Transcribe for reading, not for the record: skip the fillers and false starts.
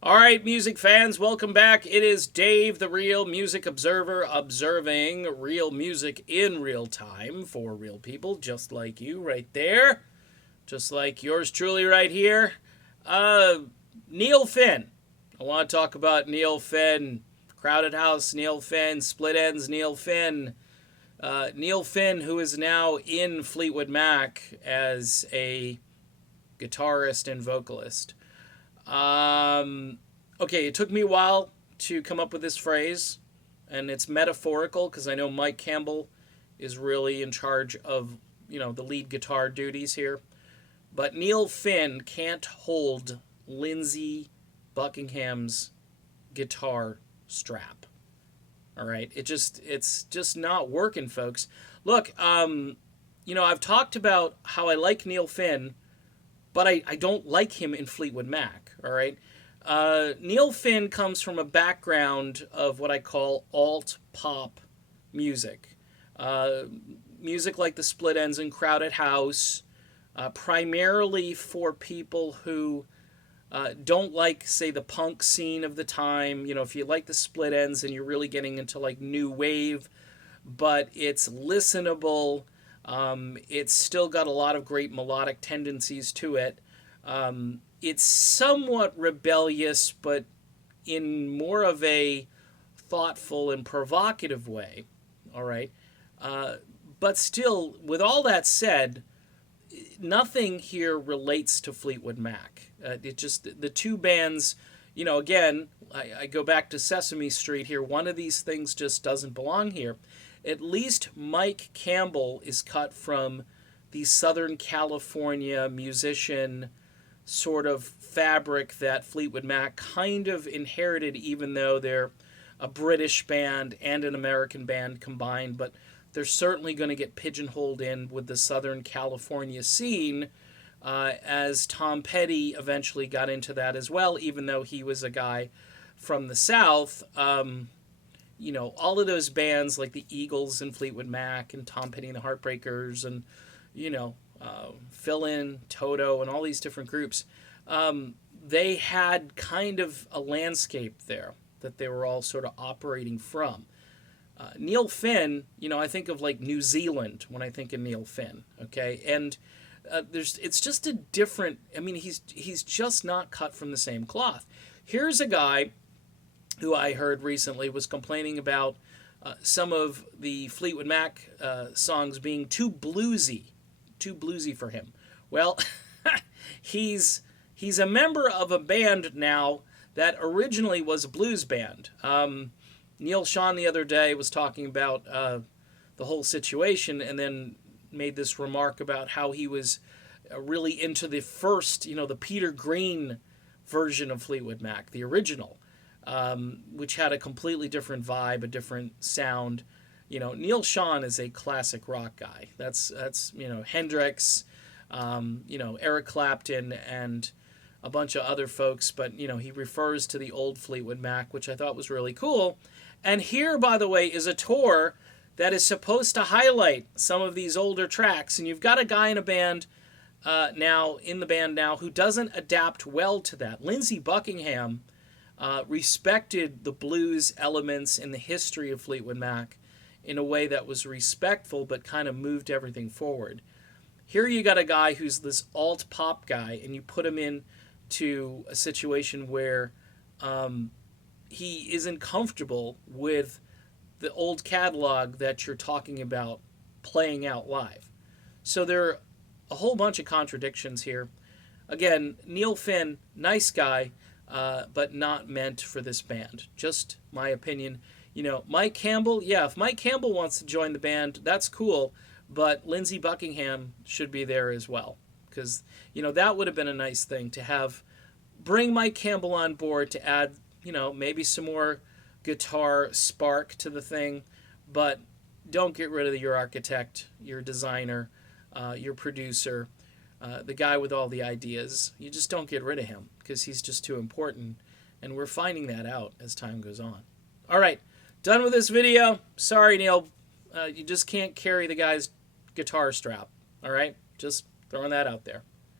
All right, music fans, welcome back. It is Dave, the Real Music Observer, observing real music in real time for real people just like you right there, just like yours truly right here. Uh, Neil Finn. I want to talk about Neil Finn, Crowded House, Neil Finn, Split Ends, Neil Finn. Neil Finn, who is now in Fleetwood Mac as a guitarist and vocalist. Um, okay, it took me a while to come up with this phrase, and it's metaphorical because I know Mike Campbell is really in charge of the lead guitar duties here. But Neil Finn can't hold Lindsey Buckingham's guitar strap. All right, it's just not working, folks. Look, I've talked about how I like Neil Finn, but I don't like him in Fleetwood Mac. All right. Neil Finn comes from a background of what I call alt pop music. Uh, Music like the Split Ends and Crowded House, primarily for people who don't like, say, the punk scene of the time. If you like the Split Ends and you're really getting into like new wave, but it's listenable. It's still got a lot of great melodic tendencies to it. It's somewhat rebellious, but in more of a thoughtful and provocative way. All right. Uh, but still, with all that said, nothing here relates to Fleetwood Mac. It just, the two bands, again, I go back to Sesame Street here. One of these things just doesn't belong here. At least Mike Campbell is cut from the Southern California musician sort of fabric that Fleetwood Mac kind of inherited, even though they're a British band and an American band combined. But they're certainly going to get pigeonholed in with the Southern California scene, as Tom Petty eventually got into that as well, even though he was a guy from the South. All of those bands like the Eagles and Fleetwood Mac and Tom Petty and the Heartbreakers and, Fill In, Toto, and all these different groups, they had kind of a landscape there that they were all sort of operating from. Neil Finn, I think of like New Zealand when I think of Neil Finn, okay? And it's just a different, he's just not cut from the same cloth. Here's a guy who I heard recently was complaining about some of the Fleetwood Mac songs being too bluesy for him. Well, he's a member of a band now that originally was a blues band. Neil Sean the other day was talking about the whole situation and then made this remark about how he was really into the first, the Peter Green version of Fleetwood Mac, the original, which had a completely different vibe, a different sound. Neil Sean is a classic rock guy. That's Hendrix, Eric Clapton, and a bunch of other folks. But he refers to the old Fleetwood Mac, which I thought was really cool. And here, by the way, is a tour that is supposed to highlight some of these older tracks. And you've got a guy in a band in the band now, who doesn't adapt well to that. Lindsey Buckingham respected the blues elements in the history of Fleetwood Mac in a way that was respectful, but kind of moved everything forward. Here you got a guy who's this alt pop guy, and you put him into a situation where he isn't comfortable with the old catalog that you're talking about playing out live. So there are a whole bunch of contradictions here. Again, Neil Finn, nice guy, but not meant for this band. Just my opinion. Mike Campbell, yeah, if Mike Campbell wants to join the band, that's cool, but Lindsey Buckingham should be there as well. Because, that would have been a nice thing to bring Mike Campbell on board to add, maybe some more guitar spark to the thing, but don't get rid of your architect, your designer, your producer, the guy with all the ideas. You just don't get rid of him because he's just too important, and we're finding that out as time goes on. All right, done with this video. Sorry, Neil. You just can't carry the guy's guitar strap. All right, just throwing that out there.